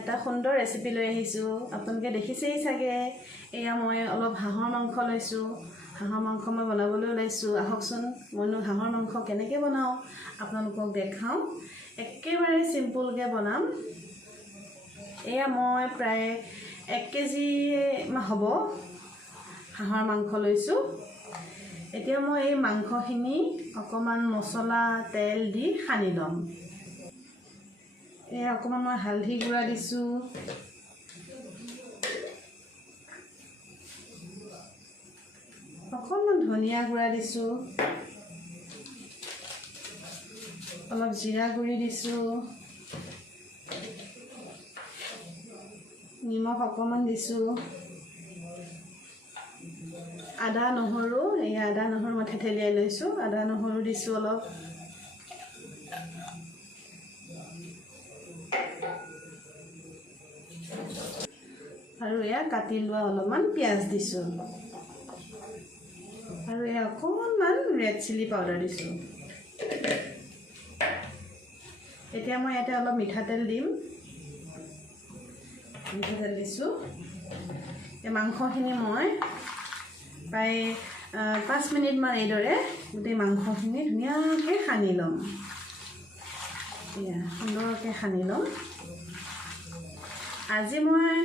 এটা সুন্দৰ ৰেচিপি লৈ আহিছোঁ। আপোনালোকে দেখিছেই চাগে। এয়া মই অলপ হাঁহৰ মাংস লৈছোঁ। হাঁহৰ মাংস মই বনাবলৈ ওলাইছোঁ। আহকচোন মইনো হাঁহৰ মাংস কেনেকৈ বনাওঁ আপোনালোকক দেখাওঁ। একেবাৰে চিম্পুলকৈ বনাম। এয়া মই প্ৰায় 1 কেজি হ'ব হাঁহৰ মাংস লৈছোঁ। এতিয়া মই এই মাংসখিনি অকণমান মছলা তেল দি সানি ল'ম। এয়া অকণমান মই হালধি গুড়া দিছোঁ, অকণমান ধনিয়া গুড়া দিছোঁ, অলপ জিৰা গুড়ি দিছোঁ, নিমখ অকণমান দিছোঁ, আদা নহৰু, এই আদা নহৰু মই থেতেলিয়াই লৈছোঁ, আদা নহৰু দিছোঁ অলপ, আৰু এয়া কাটি লোৱা অলপমান পিঁয়াজ দিছোঁ, আৰু এয়া অকণমান ৰেড চিলি পাউডাৰ দিছোঁ। এতিয়া মই ইয়াতে অলপ মিঠাতেল দিম। মিঠাতেল দিছোঁ। এই মাংসখিনি মই প্ৰায় 5 মিনিটমান এইদৰে গোটেই মাংসখিনি ধুনীয়াকৈ সানি ল'ম। এয়া সুন্দৰকৈ সানি ল'ম। আজি মই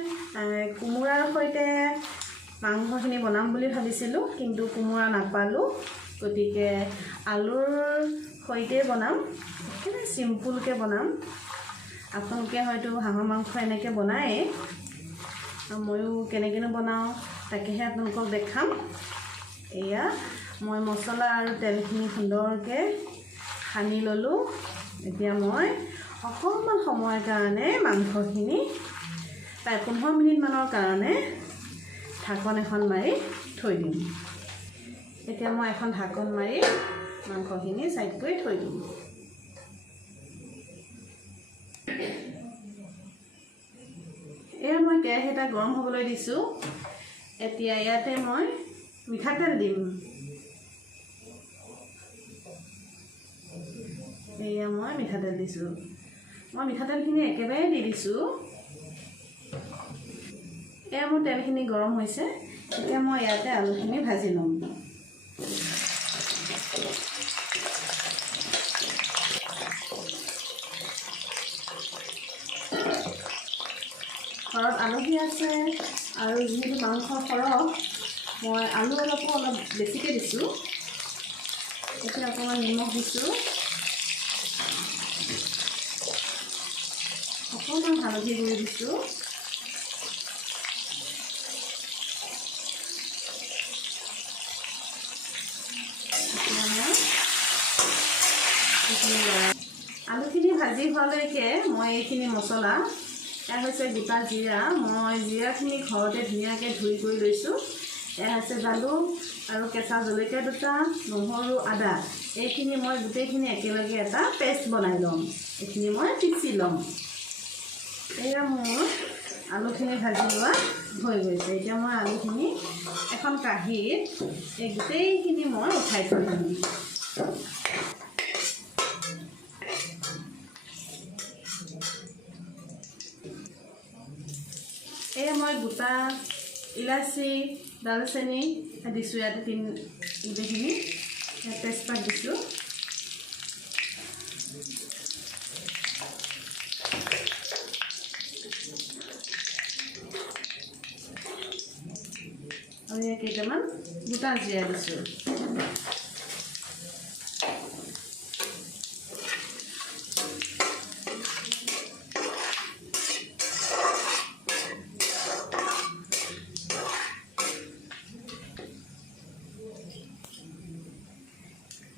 কোমোৰাৰ সৈতে মাংসখিনি বনাম বুলি ভাবিছিলোঁ, কিন্তু কোমোৰা নাপালোঁ। গতিকে আলুৰ সৈতে বনাম। একেবাৰে চিম্পুলকৈ বনাম। আপোনালোকে হয়তো হাঁহৰ মাংস এনেকৈ বনায়েই। ময়ো কেনেকৈনো বনাওঁ তাকেহে আপোনালোকক দেখাম। এয়া মই মছলা আৰু তেলখিনি সুন্দৰকৈ সানি ল'লোঁ। এতিয়া মই অকণমান সময়ৰ কাৰণে মাংসখিনি প্ৰায় 15 মিনিটমানৰ কাৰণে ঢাকন এখন মাৰি থৈ দিম। এতিয়া মই এখন ঢাকন মাৰি মাংসখিনি ছাইড কৰি থৈ দিম। এয়া মই কেৰাহী এটা গৰম হ'বলৈ দিছোঁ। এতিয়া ইয়াতে মই মিঠাতেল দিম। এয়া মই মিঠাতেল দিছোঁ। মই মিঠাতেলখিনি একেবাৰে দি দিছোঁ। এয়া মোৰ তেলখিনি গৰম হৈছে। এতিয়া মই ইয়াতে আলুখিনি ভাজি ল'ম। ঘৰত আলহী আছে আৰু যিহেতু মাংস সৰহ, মই আলু অলপ বেছিকৈ দিছোঁ। এতিয়া অকণমান নিমখ দিছোঁ, অকণমান হালধি গুড়ি দিছোঁ, আলুখিনি ভাজি হোৱালৈকে মই এইখিনি মছলা, এয়া হৈছে গোটা জিৰা। মই জিৰাখিনি ঘৰতে ধুনীয়াকৈ ধুই কৰি লৈছোঁ। এয়া হৈছে জালুক আৰু কেঁচা জলকীয়া দুটা, নহৰু, আদা। এইখিনি মই গোটেইখিনি একেলগে এটা পেষ্ট বনাই ল'ম। এইখিনি মই পিচি ল'ম। এয়া মোৰ আলুখিনি ভাজি লোৱা হৈ গৈছে। এতিয়া মই আলুখিনি এখন কাঁহীত এই গোটেইখিনি মই উঠাই থৈ দিম। এয়া মই গোটা ইলাচি, দালচেনি দিছোঁ ইয়াতে গোটেইখিনি। তেজপাত দিছোঁ। আৰু ইয়াত কেইটামান গোটা জিৰা দিছোঁ।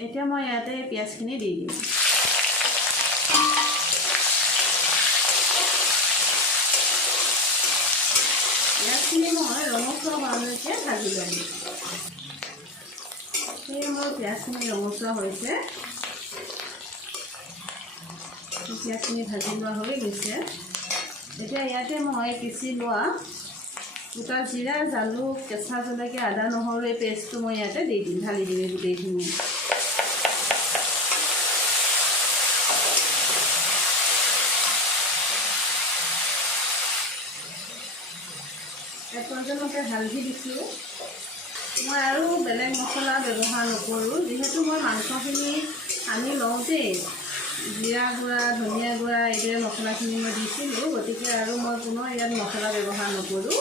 এতিয়া মই ইয়াতে পিঁয়াজখিনি দি দিম। পিঁয়াজখিনি মই ৰঙচুৱা হোৱালৈকে ভাজি ল'ম। সেয়ে মোৰ পিঁয়াজখিনি ৰঙচুৱা হৈছে। পিঁয়াজখিনি ভাজি লোৱা হৈ গৈছে। এতিয়া ইয়াতে মই পিচি লোৱা গোটা জিৰা, জালুক, কেঁচা জলকীয়া, আদা নহৰু এই পেষ্টটো মই ইয়াতে দি দিম, ঢালি দিম গোটেইখিনি। মতে হালধি দিছোঁ। মই আৰু বেলেগ মছলা ব্যৱহাৰ নকৰোঁ, যিহেতু মই মাংসখিনি সানি লওঁতেই জিৰা গুড়া, ধনিয়া গুড়া এইদৰে মছলাখিনি মই দিছিলোঁ, গতিকে আৰু মই পুনৰ ইয়াত মছলা ব্যৱহাৰ নকৰোঁ।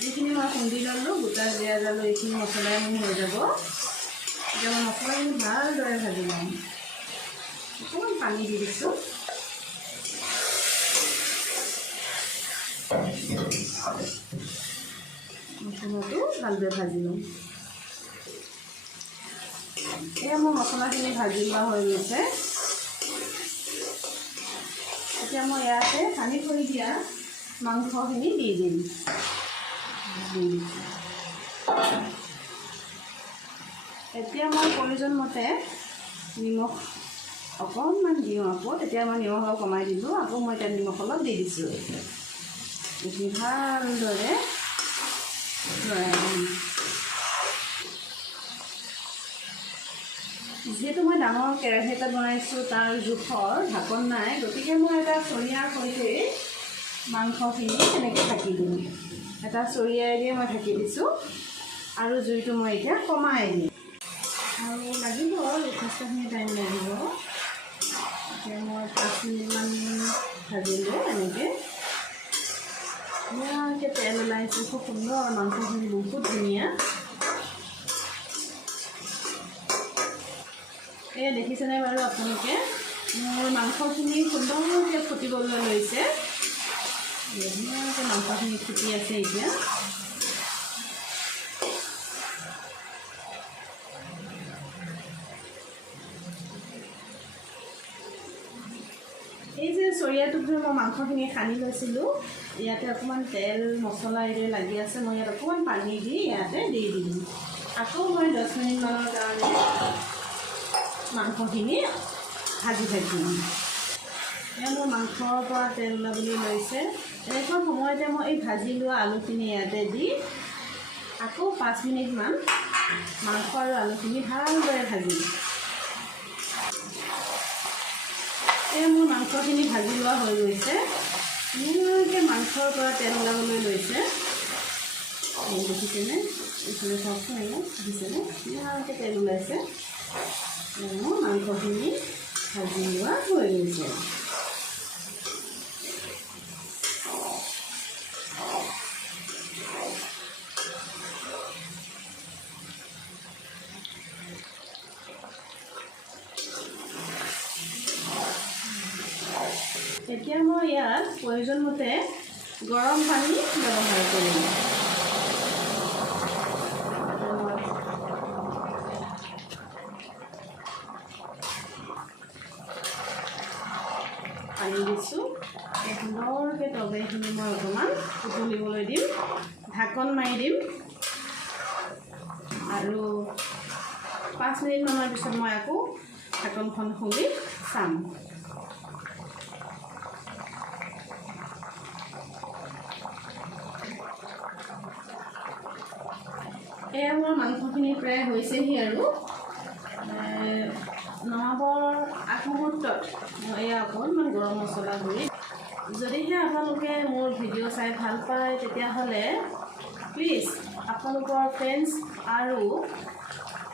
যিখিনি মই খুন্দি ল'লোঁ, গোটা জিৰা জালুক এইখিনি মছলাই মোৰ হৈ যাব। এতিয়া মই মছলাখিনি ভালদৰে ভাজি ল'ম। অকণমান পানী দি দিছোঁ। মছলাটো ভালদৰে ভাজি ল'ম। এয়া মোৰ মছলাখিনি ভাজি লোৱা হৈ গৈছে। এতিয়া মই ইয়াতে সানি থৈ দিয়া মাংসখিনি দি দিম। এতিয়া মই প্ৰয়োজন মতে নিমখ অকণমান দিওঁ আকৌ। তেতিয়া মই নিমখ অলপ কমাই দিলোঁ, আকৌ মই এতিয়া নিমখ অলপ দি দিছোঁ। এইখিনি ভালদৰে লৰাই দিম। যিহেতু মই ডাঙৰ কেৰাহী এটা বনাইছোঁ, তাৰ জোখৰ ঢাকন নাই, গতিকে মই এটা চৰিয়াৰ সৈতে মাংসখিনি এনেকৈ ঢাকি দিম। এটা চৰিয়াই দিয়ে মই ঢাকি দিছোঁ আৰু জুইটো মই এতিয়া কমাই দিম। আৰু লাগিব যথেষ্টখিনি টাইম লাগিব। এতিয়া মই 5 মিনিটমান ভাজিলোঁ এনেকৈ। ধুনীয়াকৈ তেল ওলাইছে, খুব সুন্দৰ, মাংসখিনি বহুত ধুনীয়া। এই দেখিছেনে বাৰু আপোনালোকে, মোৰ মাংসখিনি সুন্দৰকৈ ফুটিবলৈ লৈছে। ধুনীয়াকৈ মাংসখিনি ফুটি আছে এতিয়া। এই যে চৰিয়াটোত যে মই মাংসখিনি সানি লৈছিলোঁ, ইয়াতে অকণমান তেল মছলা এইদৰে লাগি আছে। মই ইয়াত অকণমান পানী দি ইয়াতে দি দিম। আকৌ মই 10 মিনিটমানৰ কাৰণে মাংসখিনি ভাজি থাকিম। এয়া মোৰ মাংসৰ পৰা তেল ওলাবলৈ লৈছে। এনেকুৱা সময়তে মই এই ভাজি লোৱা আলুখিনি ইয়াতে দি আকৌ 5 মিনিটমান মাংস আৰু আলুখিনি ভালদৰে ভাজিম। এয়া মোৰ মাংসখিনি ভাজি লোৱা হৈ গৈছে। ধুনীয়াকৈ মাংসৰ পৰা তেল ওলাবলৈ লৈছে। দেখিছেনে? এইফালে চাওকচোন, দেখিছেনে? ধুনীয়াকৈ তেল ওলাইছে। মোৰ মাংসখিনি ভাজি লোৱা হৈ গৈছে। এতিয়া মই ইয়াত প্ৰয়োজন মতে গৰম পানী ব্যৱহাৰ কৰিম। পানী দিছোঁ। সুন্দৰকৈ তৰকাৰীখিনি মই অকণমান উতলিবলৈ দিম, ঢাকন মাৰি দিম আৰু 5 মিনিটমানৰ পিছত মই আকৌ ঢাকনখন খুলি চাম। এয়া মোৰ মাংসখিনি প্ৰায় হৈছেহি আৰু নমাবৰ আগমুহূৰ্তত মই এয়া অকণমান গৰম মছলা গুড়ি। যদিহে আপোনালোকে মোৰ ভিডিঅ' চাই ভাল পায়, তেতিয়াহ'লে প্লিজ আপোনালোকৰ ফ্ৰেণ্ডছ আৰু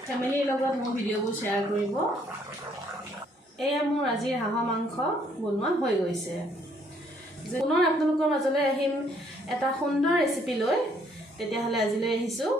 ফেমিলিৰ লগত মোৰ ভিডিঅ'বোৰ শ্বেয়াৰ কৰিব। এয়া মোৰ আজিৰ হাঁহৰ মাংস বনোৱা হৈ গৈছে। পুনৰ আপোনালোকৰ মাজলৈ আহিম এটা সুন্দৰ ৰেচিপি লৈ। তেতিয়াহ'লে আজিলৈ আহিছোঁ।